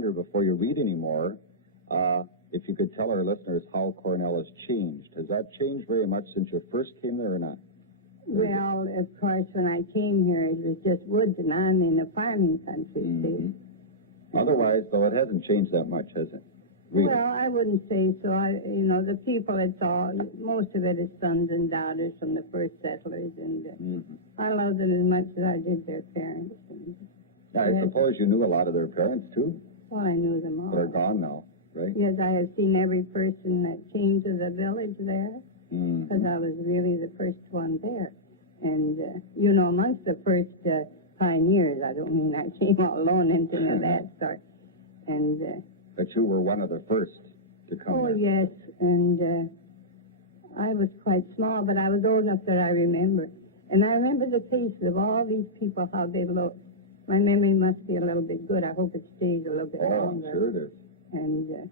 wonder, before you read anymore, if you could tell our listeners how Cornell has changed. Has that changed very much since you first came there or not? Well, of course, when I came here, it was just woods, and I'm in a farming country, see. Otherwise, though, it hasn't changed that much, has it? Really? Well, I wouldn't say so. The people, it's all, most of it is sons and daughters from the first settlers, and I love them as much as I did their parents. And I suppose you knew a lot of their parents, too? Well, I knew them all. They're gone now, right? Yes, I have seen every person that came to the village there, because I was really the first one there. And, amongst the first pioneers, I don't mean I came all alone, anything of that sort. And... But you were one of the first to come there. Oh, yes, and I was quite small, but I was old enough that I remember. And I remember the faces of all these people, how they looked. My memory must be a little bit good. I hope it stays a little bit longer. I'm sure it is. And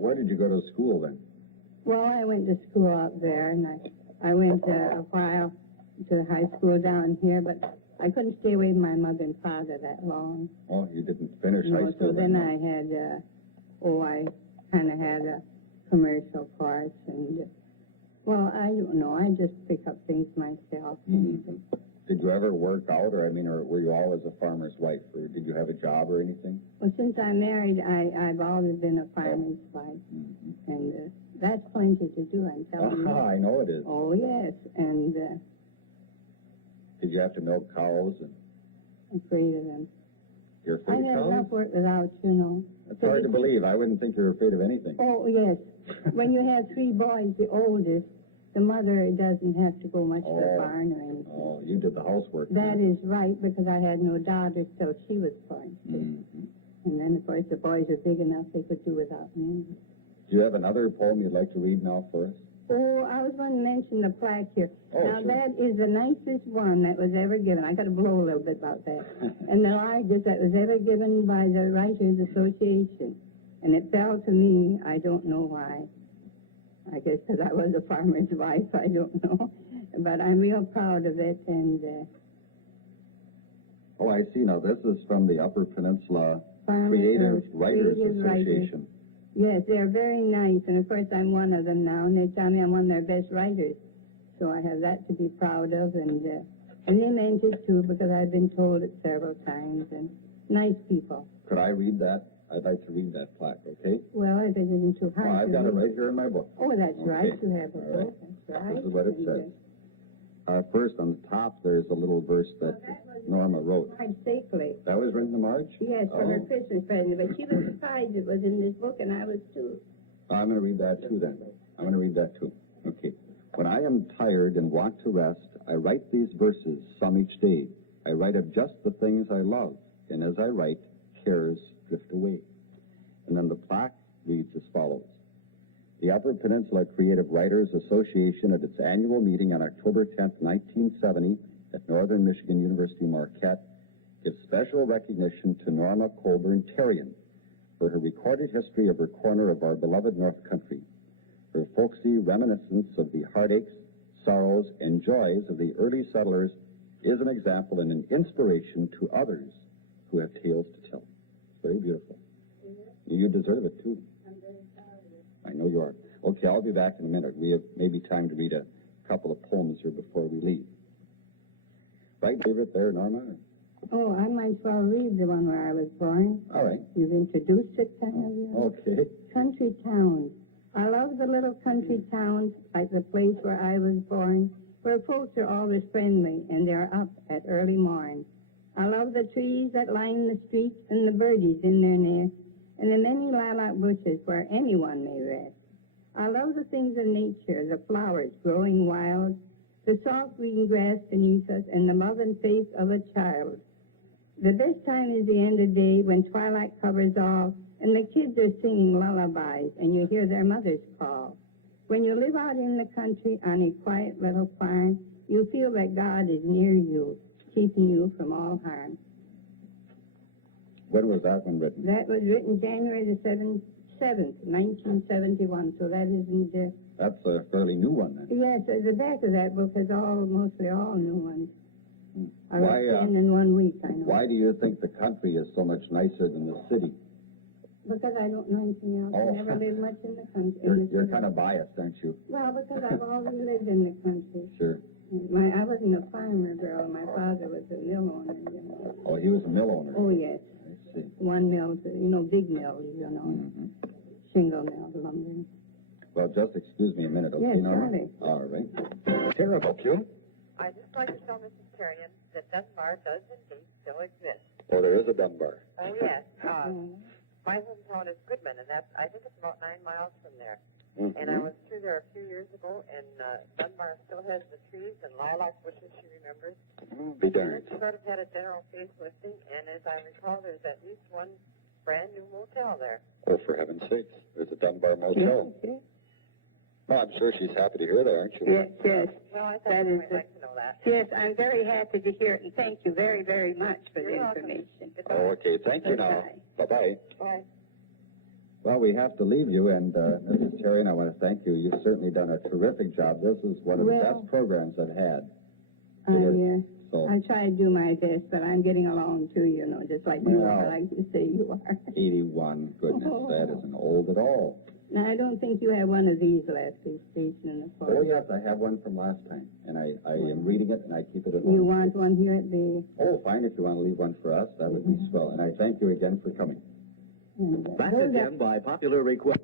where did you go to school then? Well, I went to school out there, and I went a while to high school down here, but I couldn't stay away from my mother and father that long. Oh, you didn't finish high school? So then I had, I kind of had a commercial course, and, well, I don't know. I just pick up things myself. Did you ever work out, or were you always a farmer's wife, or did you have a job or anything? Well, since I'm married, I've always been a farmer's wife, and that's plenty to do, I'm telling you. I know it is. Oh, yes, and... Did you have to milk cows? I'm afraid of them. You're afraid of cows? I had enough work without, It's hard to believe. I wouldn't think you're afraid of anything. Oh, yes. When you have 3 boys, the oldest, the mother doesn't have to go much to the barn or anything. Oh, you did the housework. That is right, because I had no daughters till she was born. And then, of course, the boys are big enough they could do without me. Do you have another poem you'd like to read now for us? Oh, I was going to mention the plaque here. Oh, now, sure. that is the nicest one that was ever given. I got to blow a little bit about that. And the largest that was ever given by the Writers Association. And it fell to me, I don't know why. I guess because I was a farmer's wife, I don't know. But I'm real proud of it, and... Oh, I see. Now, this is from the Upper Peninsula Creative Writers Association. Yes, they're very nice, and of course I'm one of them now, and they tell me I'm one of their best writers. So I have that to be proud of, and they meant it too, because I've been told it several times, and nice people. Could I read that? I'd like to read that plaque, okay? Well, if it isn't too hard. Well, I've got it right here in my book. Oh, that's right, you have a All book, that's right. This is what it says. First, on the top, there's a little verse that Norma wrote. Marge Safely. That was written to Marge? Yes, for her Christmas present, but she was surprised it was in this book, and I was too. I'm going to read that too, then. I'm going to read that too. Okay. When I am tired and want to rest, I write these verses, some each day. I write of just the things I love, and as I write, cares drift away. And then the plaque reads as follows. The Upper Peninsula Creative Writers Association, at its annual meeting on October 10th, 1970, at Northern Michigan University Marquette, gives special recognition to Norma Colburn Terrien for her recorded history of her corner of our beloved North Country. Her folksy reminiscence of the heartaches, sorrows, and joys of the early settlers is an example and an inspiration to others who have tales to tell. It's very beautiful. You deserve it, too. I'm very proud of it. I know you are. Okay, I'll be back in a minute. We have maybe time to read a couple of poems here before we leave. Right, favorite there, Norma? Oh, I might as well read the one where I was born. All right. You've introduced it, kind of. Okay. Country towns. I love the little country towns, like the place where I was born, where folks are always friendly and they're up at early morn. I love the trees that line the streets and the birdies in their nests, and the many lilac bushes where anyone may rest. I love the things of nature, the flowers growing wild, the soft green grass beneath us, and the loving face of a child. The best time is the end of day when twilight covers all, and the kids are singing lullabies, and you hear their mothers call. When you live out in the country on a quiet little farm, you feel that God is near you, keeping you from all harm. When was that one written? That was written January the 7th, 1971, so that isn't... That's a fairly new one, then. Yes, the back of that book is mostly all new ones. I wrote 10 in 1 week, I know. Why do you think the country is so much nicer than the city? Because I don't know anything else. Oh. I never lived much in the country. You're kind of biased, aren't you? Well, because I've always lived in the country. Sure. I wasn't a farmer girl. My father was a mill owner, you know. Oh, he was a mill owner. Oh, yes. I see. One mill, big mills, you know. Mm-hmm. Shingle mill, lumber. Well, just excuse me a minute, okay, Yes, Norma? surely. All right. Terrible, help you? I'd just like to tell Mrs. Terrien that Dunbar does indeed still exist. Oh, there is a Dunbar. Oh, yes. My hometown is Goodman, and I think it's about 9 miles from there. Mm-hmm. And I was through there a few years ago, and Dunbar still has the trees and lilac bushes, she remembers. Be And darned. it's sort of had a general facelifting, and as I recall, there's at least one brand new motel there. Oh, for heaven's sakes, there's a Dunbar motel. Yes, Well, I'm sure she's happy to hear that, aren't you? yes, yes. Well, I That thought you is might the- like to know that. Yes, I'm very happy to hear it, and thank you very, very much for the You're welcome. information. Oh, okay. Thank you now. Bye-bye. Bye. Well, we have to leave you, and Mrs. Terrien, I want to thank you. You've certainly done a terrific job. This is one of the Well- best programs I've had. So, I try to do my best, but I'm getting along too, you know, just like you Well. are, like you say you are. 81, goodness, that isn't old at all. Now, I don't think you have one of these left, this station in the Oh, forest. yes, I have one from last time, and I am reading it, and I keep it at You home. want one here at the... Oh, fine, if you want to leave one for us, that would be swell. And I thank you again for coming. And, Back those are- again by popular request.